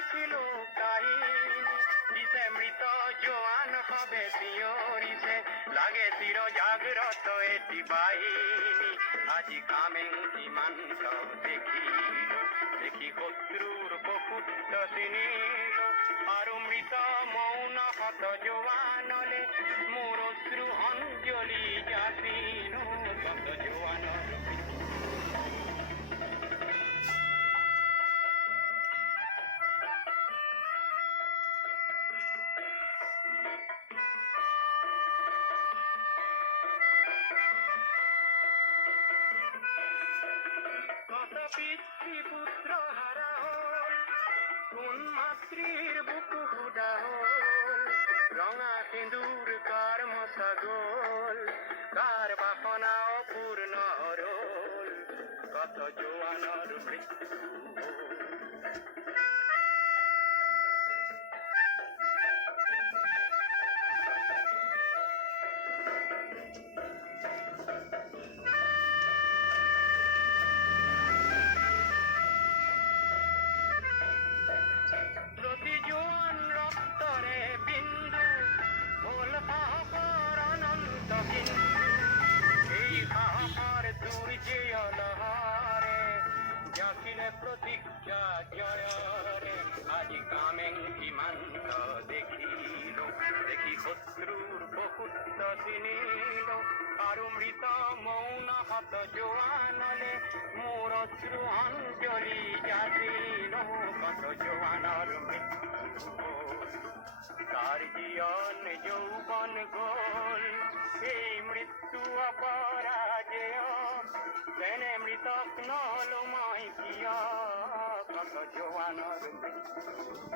শুনেছিল কাহিনী দিছে মৃত জোয়ান হবে শিয়রিছে লাগে চির জাগ্রত এটি বাহিনী আজি কামেং সীমান্ত দেখিল দেখি শত্রুর বকুত্ত চিনিল আৰু মৃত মৌন হত জোৱানলে মোৰ অশ্ৰু অঞ্জলি যাচিল কত জোৱানৰ পিতৃপুত্র হারা হল কোন মাতৃর বুকু হুডা হল রঙা সিঁদুর কার মশা গোল কার বাসনা অপূর্ণ রোল কত জোয়ানর মৃত্যু প্রতীক্ষা জয়রে আজি কামেং সীমান্ত দেখিল দেখি শত্রুর বকুত্ত চিনিল আৰু মৃত মৌন হত জোৱানলে মোৰ অশ্ৰু অঞ্জলি যাচিল কত জোৱানৰ মৃত্যু তার জীবন যৌবন গোল এই মৃত্যু অপরাজেয় তেনে মৃতক নল মই কিয় কত জোৱানৰ মৃত্যু